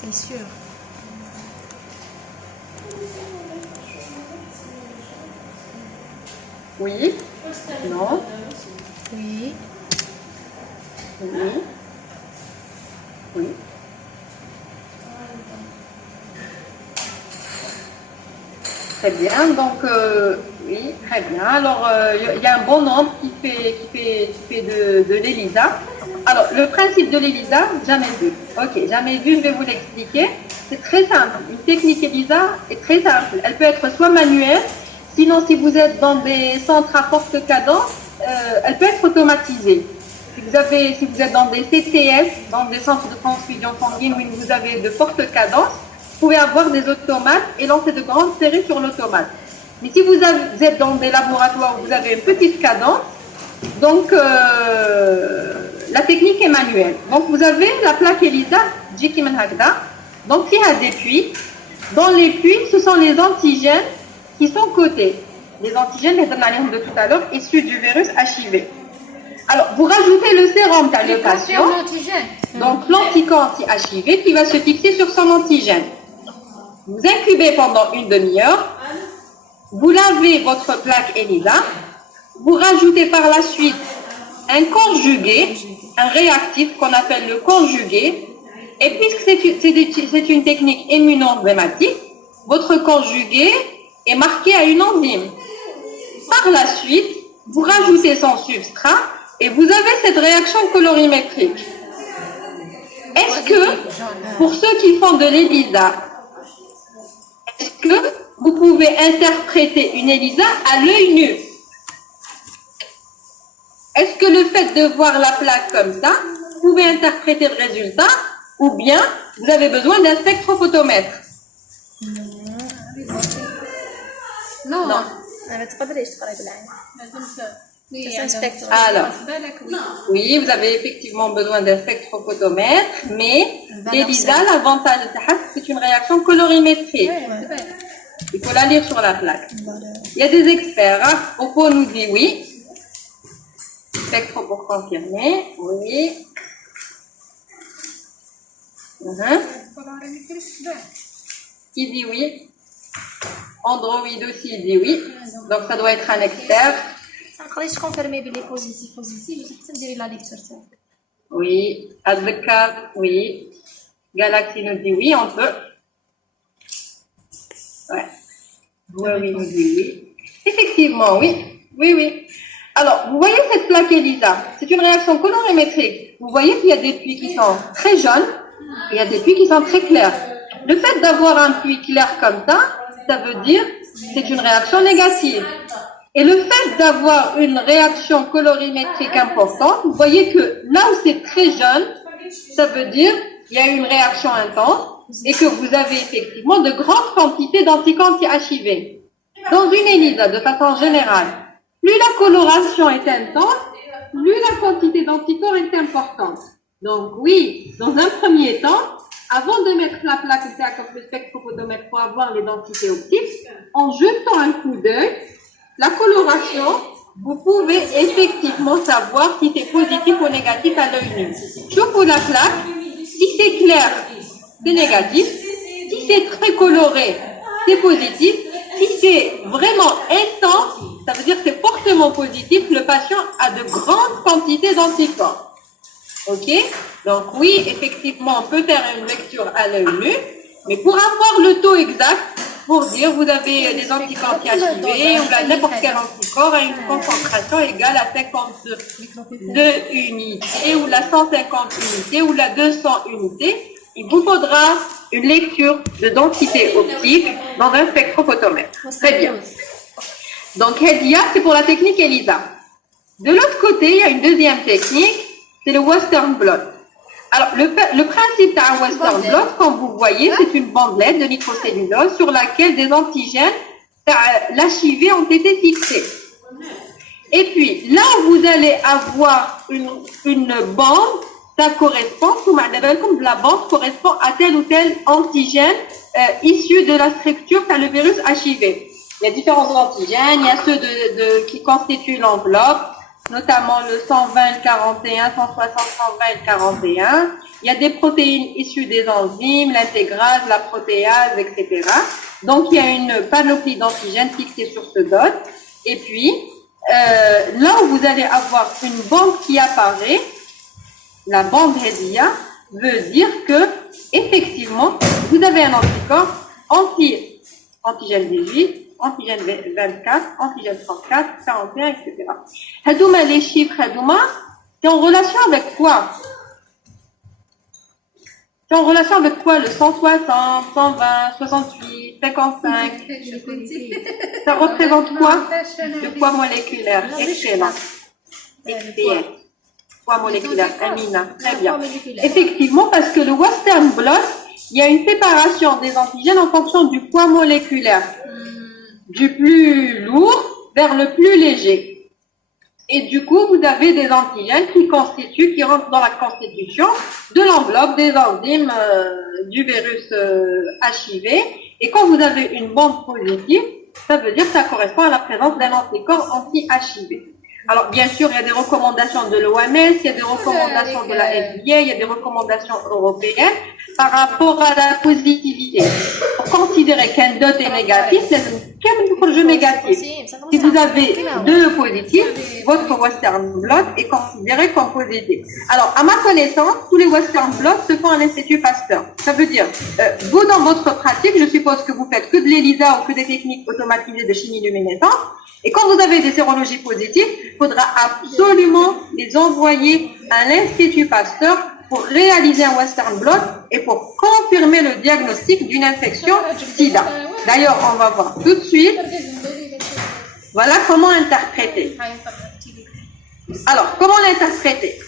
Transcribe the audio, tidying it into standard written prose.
C'est sûr. Oui. Non. Oui. Oui. Oui. Très bien, donc oui, très bien. Alors, il y a un bon nombre qui fait de l'ELISA. Alors, le principe de l'ELISA, jamais vu. Ok, jamais vu, je vais vous l'expliquer. C'est très simple. Une technique ELISA est très simple. Elle peut être soit manuelle, sinon si vous êtes dans des centres à forte cadence, elle peut être automatisée. Si vous êtes dans des CTS, dans des centres de transfusion sanguine où vous avez de fortes cadences, vous pouvez avoir des automates et lancer de grandes séries sur l'automate. Mais si vous êtes dans des laboratoires où vous avez une petite cadence, donc la technique est manuelle. Donc vous avez la plaque ELISA, Jiki Manhagda, donc il y a des puits. Dans les puits, ce sont les antigènes qui sont cotés. Les antigènes, les analyses de tout à l'heure, issus du virus HIV. Alors, vous rajoutez le sérum de le patient, donc l'anticorps anti-HIV qui va se fixer sur son antigène. Vous incubez pendant une demi-heure, vous lavez votre plaque ELISA, vous rajoutez par la suite un conjugué, un réactif qu'on appelle le conjugué, et puisque c'est une technique immuno-emblématique, votre conjugué est marqué à une enzyme. Par la suite, vous rajoutez son substrat et vous avez cette réaction colorimétrique. Est-ce que, pour ceux qui font de l'ELISA, est-ce que vous pouvez interpréter une ELISA à l'œil nu? Est-ce que le fait de voir la plaque comme ça, vous pouvez interpréter le résultat ou bien vous avez besoin d'un spectrophotomètre? Non. Non. Alors, oui, vous avez effectivement besoin d'un spectrophotomètre, mais l'ELISA, l'avantage de ça, c'est une réaction colorimétrique. Il faut la lire sur la plaque. Il y a des experts. Hein. Oppo nous dit oui. Spectro pour confirmer. Oui. Il dit oui. Android aussi il dit oui. Donc ça doit être un expert. تقدريش كونفيرمي بلي بوزيتيف وحتى نديري لا ليكتور تاعك. Oui. Advocate, oui. Galaxy nous dit oui, on peut. Ouais. Oui, nous dit oui. Effectivement, oui. Oui, oui. Alors, vous voyez cette plaque ELISA, c'est une réaction colorimétrique. Vous voyez qu'il y a des puits qui sont très jaunes et il y a des puits qui sont très clairs. Le fait d'avoir un puits clair comme ça veut dire que c'est une réaction négative. Et le fait d'avoir une réaction colorimétrique importante, vous voyez que là où c'est très jaune, ça veut dire qu'il y a une réaction intense et que vous avez effectivement de grandes quantités d'anticorps anti-HIV. Dans une ELISA, de façon générale, plus la coloration est intense, plus la quantité d'anticorps est importante. Donc oui, dans un premier temps, avant de mettre la plaque comme le spectrophotomètre pour avoir les densités optiques, en jetant un coup d'œil, la coloration, vous pouvez effectivement savoir si c'est positif ou négatif à l'œil nu. Je pour la plaque, si c'est clair, c'est négatif. Si c'est très coloré, c'est positif. Si c'est vraiment intense, ça veut dire que c'est fortement positif. Le patient a de grandes quantités d'anticorps. Ok? Donc oui, effectivement, on peut faire une lecture à l'œil nu, mais pour avoir le taux exact, pour dire vous avez des anticorps anti-HIV ou n'importe quel anticorps à une concentration égale à 52 unités ou la 150 unités ou la 200 unités, il vous faudra une lecture de densité optique dans un spectrophotomètre. Très bien. Donc, Hedia, c'est pour la technique ELISA. De l'autre côté, il y a une deuxième technique, c'est le Western blot. Alors, le principe d'un Western blot, comme vous voyez, c'est une bandelette de nitrocellulose sur laquelle des antigènes l'HIV ont été fixés. Et puis, là où vous allez avoir une bande, ça correspond, la bande correspond à tel ou tel antigène issu de la structure par le virus HIV. Il y a différents antigènes, il y a ceux qui constituent l'enveloppe, notamment le 120, le 41, 160, 120, le 41. il y a des protéines issues des enzymes, l'intégrase, la protéase, etc. Donc, il y a une panoplie d'antigènes fixés sur ce dot. Et puis, là où vous allez avoir une bande qui apparaît, la bande Hedia, veut dire que, effectivement, vous avez un anticorps antigène 18, antigène 24, antigène 34, 41, etc. Hadouma, les chiffres, Hadouma, c'est en relation avec quoi? C'est en relation avec quoi? Le 160, 120, 68, 55. Ça représente quoi? Le poids moléculaire. Excellent. Excellent. Poids moléculaire. Amina. Très bien. Effectivement, parce que le Western blot, il y a une séparation des antigènes en fonction du poids moléculaire. Du plus lourd vers le plus léger. Et du coup, vous avez des antigènes qui rentrent dans la constitution de l'enveloppe des enzymes du virus HIV. Et quand vous avez une bande positive, ça veut dire que ça correspond à la présence d'un anticorps anti-HIV. Alors, bien sûr, il y a des recommandations de l'OMS, il y a des recommandations de la FDA, il y a des recommandations européennes par rapport à la positivité. Pour considérer qu'un dot est négatif, c'est un jeu négatif. Si vous avez 2 positifs, votre Western blot est considéré comme positif. Alors, à ma connaissance, tous les Western blots se font à l'Institut Pasteur. Ça veut dire, vous, dans votre pratique, je suppose que vous faites que de l'ELISA ou que des techniques automatisées de chimie luminescente. Et quand vous avez des sérologies positives, il faudra absolument les envoyer à l'Institut Pasteur pour réaliser un Western blot et pour confirmer le diagnostic d'une infection SIDA. D'ailleurs, on va voir tout de suite. Voilà comment interpréter. Alors, comment l'interpréter?